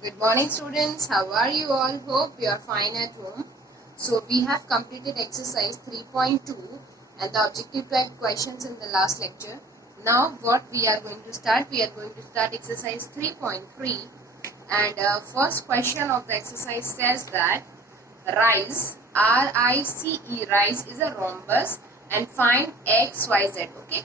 Good morning, students. How are you all? Hope you are fine at home. So we have completed exercise 3.2 and the objective type questions in the last lecture. Now what we are going to start? We are going to start exercise 3.3 and first question of the exercise says that rise, R-I-C-E, rise is a rhombus and find x, y, z. Okay.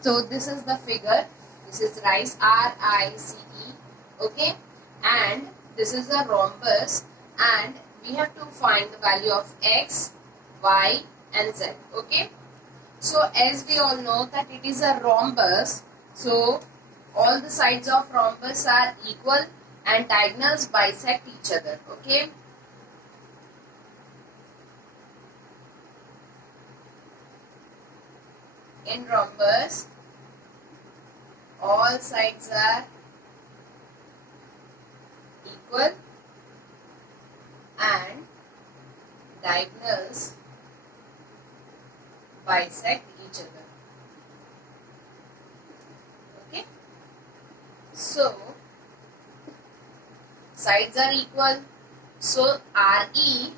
So this is the figure. This is rise, R-I-C-E. Okay. And this is a rhombus and we have to find the value of x, y and z. Okay. So as we all know that it is a rhombus, so all the sides of rhombus are equal and diagonals bisect each other. Okay. In rhombus, all sides are equal and diagonals bisect each other. Okay. So, sides are equal. So, RE,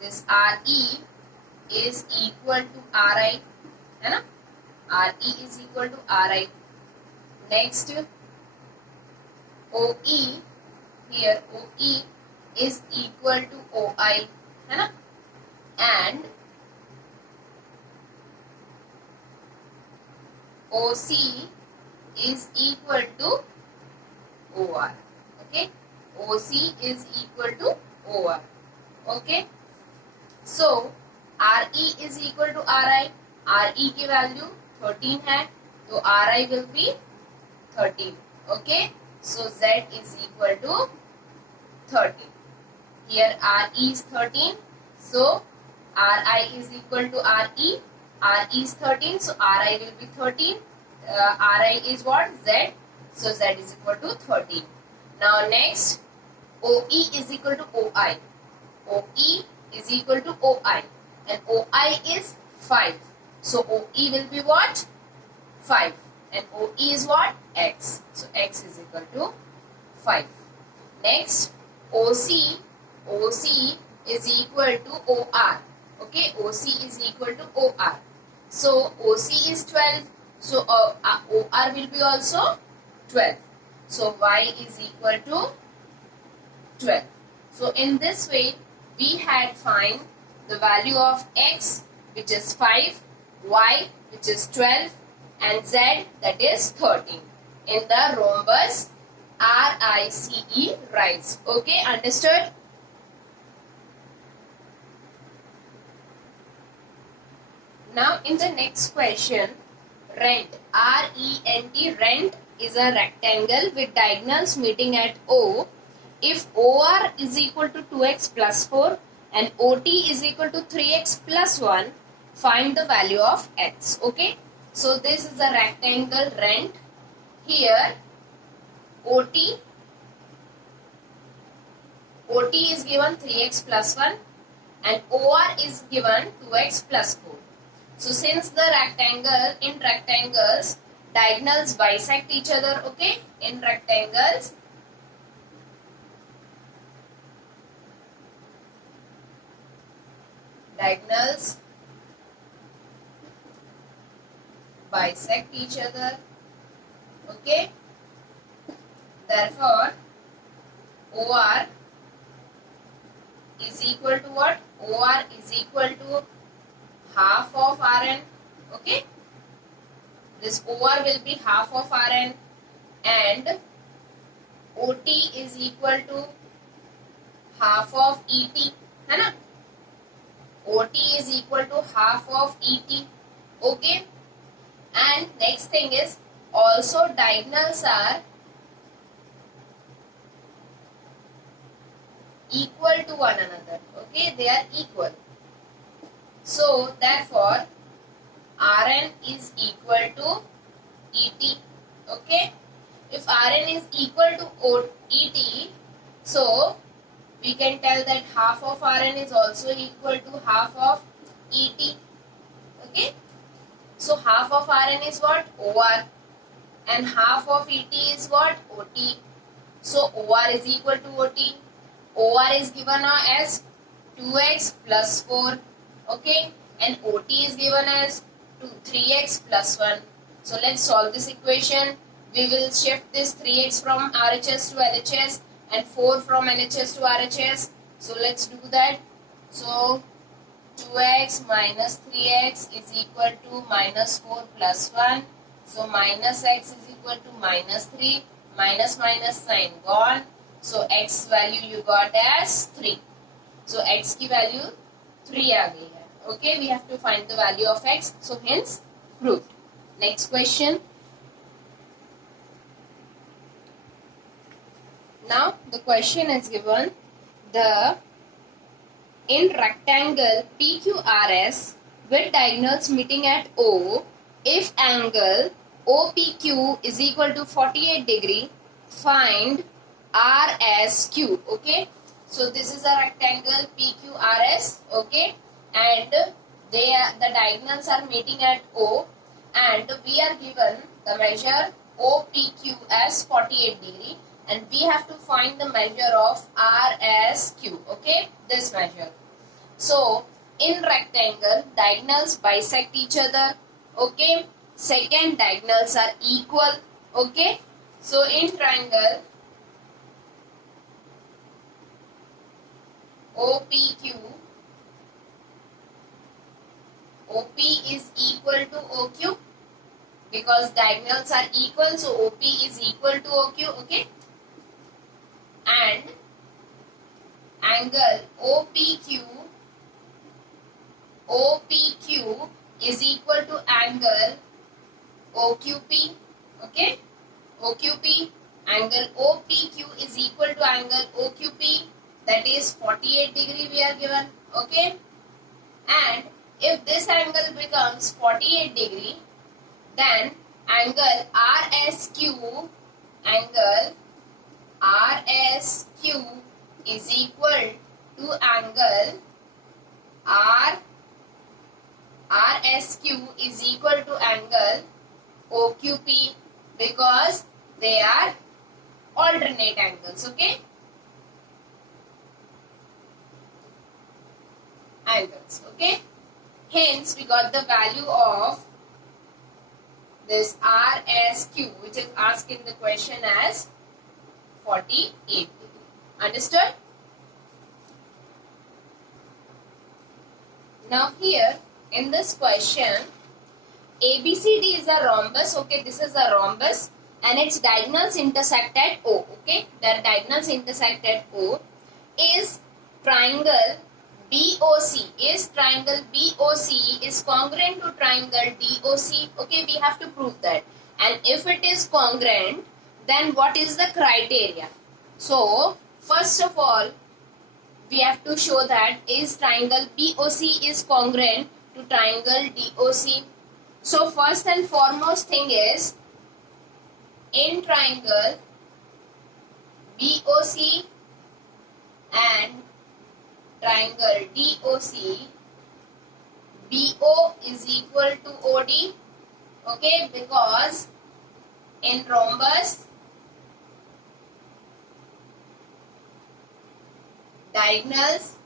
this RE is equal to RI. है ना? RE is equal to RI. Next, OE, here OE is equal to OI. है ना? And OC is equal to OR. Okay? OC is equal to OR. Okay? So, RE is equal to RI. RE की value 13 है, तो RI will be 13. Okay? So, Z is equal to 13. Here RE is 13. So, RI is equal to RE. RE is 13. So, RI will be 13. RI is what? Z. So, Z is equal to 13. Now, next, OE is equal to OI. OE is equal to OI. And OI is 5. So, OE will be what? 5. And OE is what? X. So, X is equal to 5. Next, OC. OC is equal to OR. Okay, OC is equal to OR. So, OC is 12. So, OR will be also 12. So, Y is equal to 12. So, in this way, we had find the value of X, which is 5, Y, which is 12, and Z, that is 13, in the rhombus RICE, rise. Okay, understood? Now, in the next question, rent, R-E-N-T, rent is a rectangle with diagonals meeting at O. If OR is equal to 2x plus 4 and OT is equal to 3x plus 1, find the value of x. Okay. So, this is a rectangle rent. Here, OT is given 3x plus 1 and OR is given 2x plus 4. So, since the rectangle, in rectangles, diagonals bisect each other, okay? In rectangles, diagonals bisect each other, okay? Therefore, OR is equal to what? OR is equal to half of Rn, okay? This OR will be half of Rn and OT is equal to half of ET, है ना? OT is equal to half of ET, okay? And next thing is also diagonals are equal to one another, okay? They are equal. So, therefore, Rn is equal to ET, okay? If Rn is equal to ET, so we can tell that half of Rn is also equal to half of ET, okay? So, half of Rn is what? OR and half of ET is what? OT. So OR is equal to OT. OR is given as 2x plus 4. Okay. And OT is given as 3x plus 1. So let's solve this equation. We will shift this 3x from RHS to LHS and 4 from LHS to RHS. So let's do that. So 2x minus 3x is equal to minus 4 plus 1. So minus x is equal to minus 3. Minus minus sign gone. So x value you got as 3. So x की value 3 आ गई है. Okay, we have to find the value of x. So hence proved. Next question. Now the question is given the in rectangle PQRS with diagonals meeting at O, if angle OPQ is equal to 48 degree, find RSQ. Okay, so this is a rectangle PQRS. Okay, and the diagonals are meeting at O, and we are given the measure OPQ as 48 degree, and we have to find the measure of RSQ. Okay, this measure. So in rectangle, diagonals bisect each other. Okay, second, diagonals are equal. Okay, so in triangle OPQ, OP is equal to OQ because diagonals are equal, so OP is equal to OQ. Okay, and angle OPQ is equal to angle OQP. Okay, OQP, angle OPQ is equal to angle OQP, that is 48 degree we are given. Okay, and if this angle becomes 48 degree, then angle RSQ is equal to angle RSQ is equal to angle OQP because they are alternate angles. Okay, angles. Okay, hence we got the value of this RSQ, which is asked in the question as 48 degree. Understood? Now here in this question, ABCD is a rhombus. Okay, this is a rhombus and its diagonals intersect at O. Okay, their diagonals intersect at O. Is triangle BOC is congruent to triangle DOC? Okay, we have to prove that. And if it is congruent, then what is the criteria? So first of all, we have to show that is triangle BOC is congruent to triangle DOC. So first and foremost thing is, in triangle BOC and triangle DOC, BO is equal to OD. Okay, because in rhombus, diagonals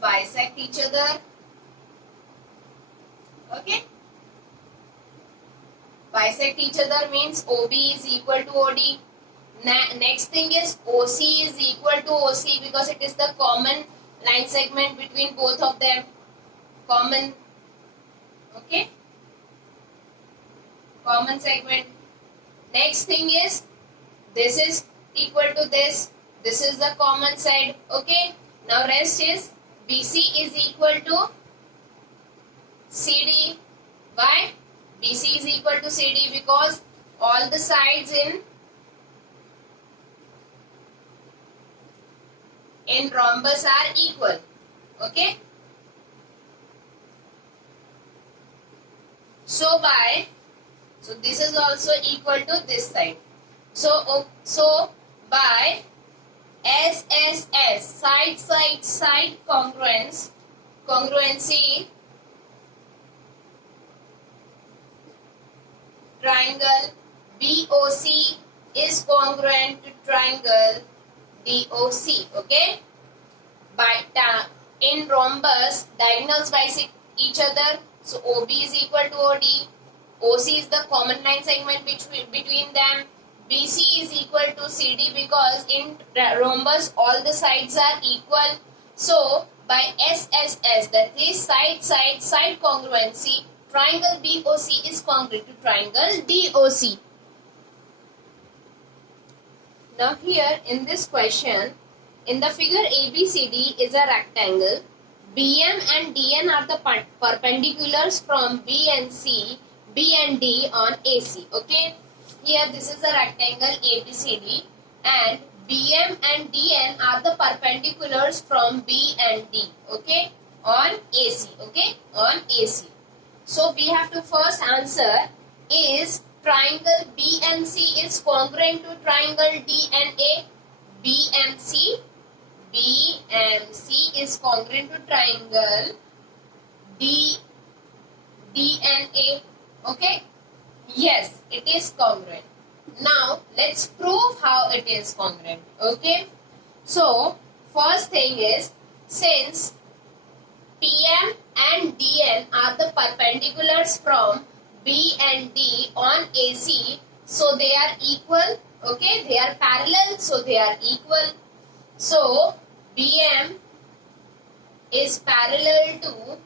bisect each other. Okay, bisect each other means OB is equal to OD. Next thing is OC is equal to OC because it is the common line segment between both of them. Common. Okay, common segment. Next thing is this is equal to this. This is the common side. Okay, now rest is BC is equal to CD. Why? BC is equal to CD because all the sides in rhombus are equal. Okay, so this is also equal to this side. So by SSS, side congruency, triangle BOC is congruent to triangle DOC. Okay. In rhombus, diagonals bisect each other. So OB is equal to OD. OC is the common line segment between them. BC is equal to CD because in rhombus all the sides are equal. So by SSS, that is side congruency, triangle BOC is congruent to triangle DOC. Now here in this question, in the figure ABCD is a rectangle. BM and DN are the perpendiculars from B and C, B and D on AC. Okay. Here this is a rectangle ABCD and BM and DN are the perpendiculars from B and D. Okay. On AC. Okay. On AC. So we have to first answer is triangle BMC is congruent to triangle DNA. BMC is congruent to triangle DNA. Okay. Yes, it is congruent. Now let's prove how it is congruent. Okay. So first thing is, since PM and DN are the perpendiculars from B and D on AC, so they are equal. Okay, they are parallel, so they are equal. So BM is parallel to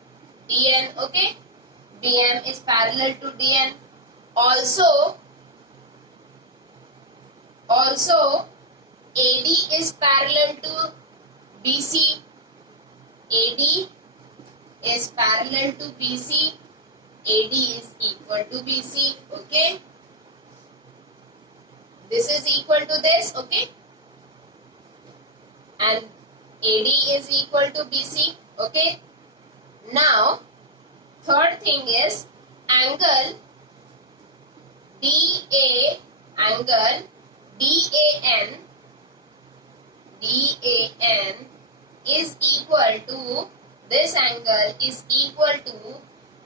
DN. Okay, BM is parallel to DN. Also AD is parallel to BC. AD is parallel to BC. AD is equal to BC. Okay. This is equal to this. Okay. And AD is equal to BC. Okay. Now, third thing is angle DAN is equal to, this angle is equal to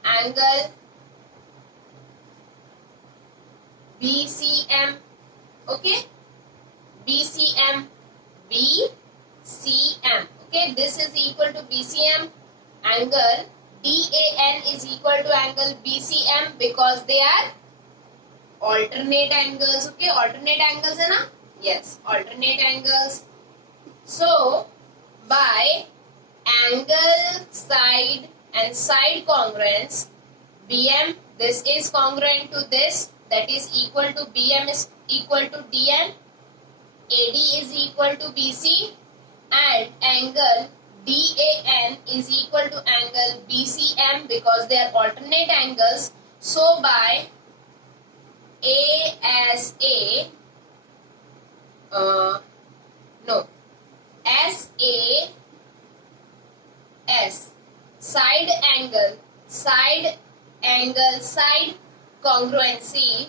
angle BCM. Okay, BCM. Okay, this is equal to BCM. Angle DAN is equal to angle BCM because they are alternate angles. Okay, alternate angles hai na? Yes, alternate angles. So by angle, side and side congruence, BM, this is congruent to this, that is equal to BM is equal to DN, AD is equal to BC, and angle DAN is equal to angle BCM because they are alternate angles. So by SAS, side angle, side congruency,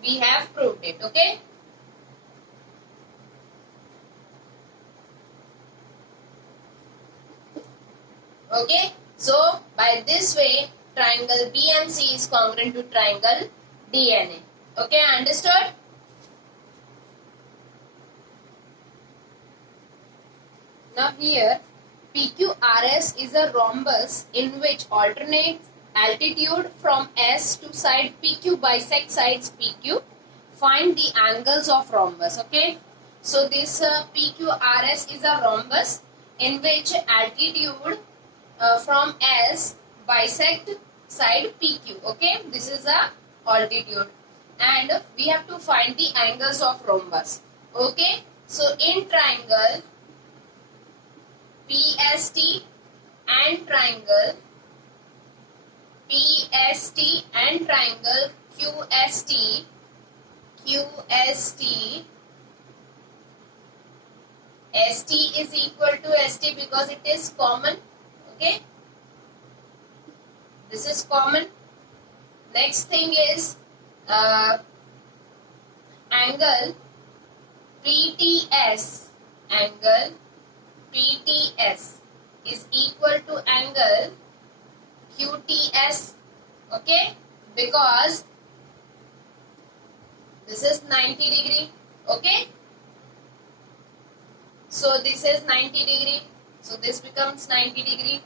we have proved it. Okay. Okay. So by this way, triangle BMC is congruent to triangle DNA. Okay, understood? Now here, PQRS is a rhombus in which alternate altitude from S to side PQ bisect sides PQ. Find the angles of rhombus. Okay, so this PQRS is a rhombus in which altitude from S bisect side PQ. Okay, this is a altitude and we have to find the angles of rhombus. Okay, so in triangle PST and triangle QST, ST is equal to ST because it is common. Okay, this is common. Next thing is angle PTS. Angle PTS is equal to angle QTS, okay, because this is 90 degree, okay. So this is 90 degree, so this becomes 90 degree,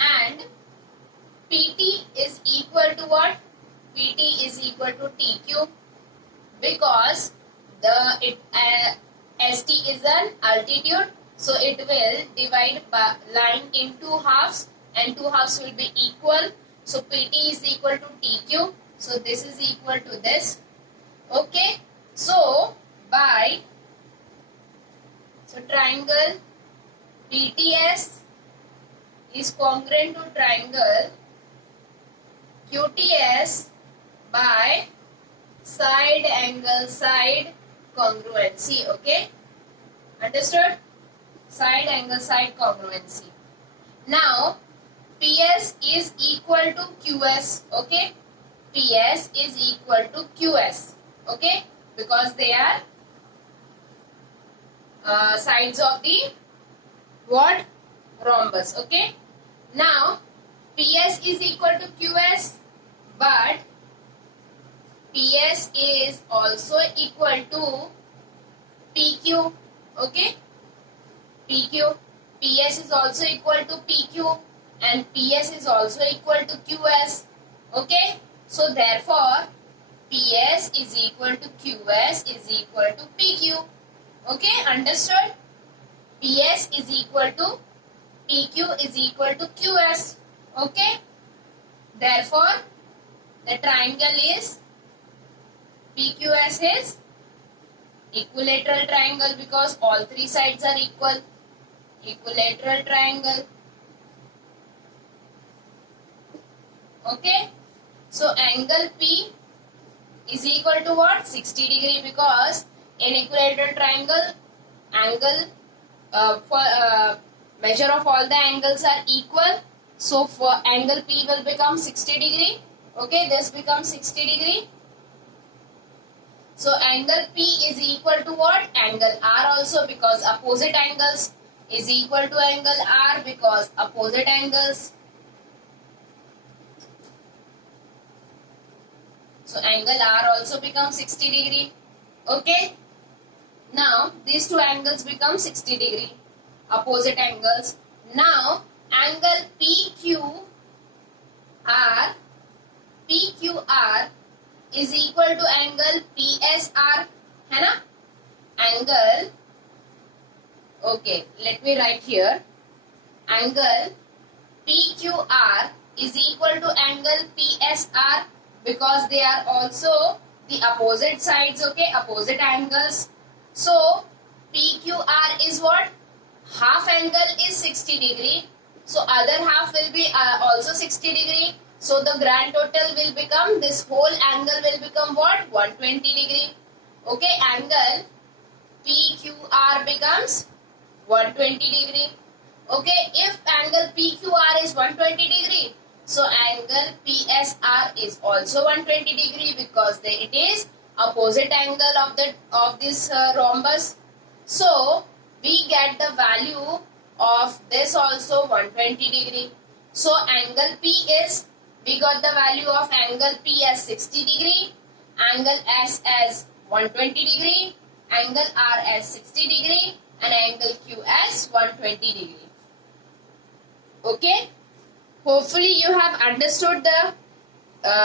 and PT is equal to what? PT is equal to TQ, because ST is an altitude, so it will divide line in two halves, and two halves will be equal. So PT is equal to TQ. So this is equal to this. Okay. So triangle PTS is congruent to triangle QTS by side angle side congruency. Okay. Understood? Side angle side congruency. Now PS is equal to QS. Okay. PS is equal to QS. Okay. Because they are sides of the what? Rhombus. Okay. Now PS is equal to QS, but PS is also equal to PQ. Okay. PQ. PS is also equal to PQ, and PS is also equal to QS. Okay. So therefore PS is equal to QS is equal to PQ. Okay. Understood? PS is equal to PQ is equal to QS. Okay. Therefore the triangle is PQS is equilateral triangle, because all three sides are equal. Equilateral triangle. Okay. So angle P is equal to what? 60 degree, because in equilateral triangle angle measure of all the angles are equal. So for angle P will become 60 degree. Okay, this becomes 60 degree. So angle P is equal to what? Angle R also, because opposite angles is equal to angle R, because opposite angles. So angle R also becomes 60 degree. Okay. Now these two angles become 60 degree. Opposite angles. Now angle PQR is equal to angle PSR. है ना? Angle. Okay. Let me write here. Angle PQR is equal to angle PSR, because they are also the opposite sides. Okay. Opposite angles. So PQR is what? Half angle is 60 degree. So other half will be also 60 degree. So the grand total will become, this whole angle will become what? 120 degree. Okay. Angle PQR becomes 120 degree. Okay. If angle PQR is 120 degree, so angle PSR is also 120 degree, because it is opposite angle of this rhombus. So we get the value of this also 120 degree. So angle P is, we got the value of angle P as 60 degree, angle S as 120 degree, angle R as 60 degree, and angle Q as 120 degree. Okay. Hopefully you have understood the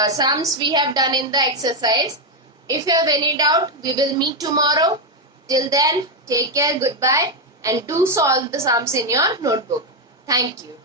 sums we have done in the exercise. If you have any doubt, we will meet tomorrow. Till then, take care, goodbye, and do solve the sums in your notebook. Thank you.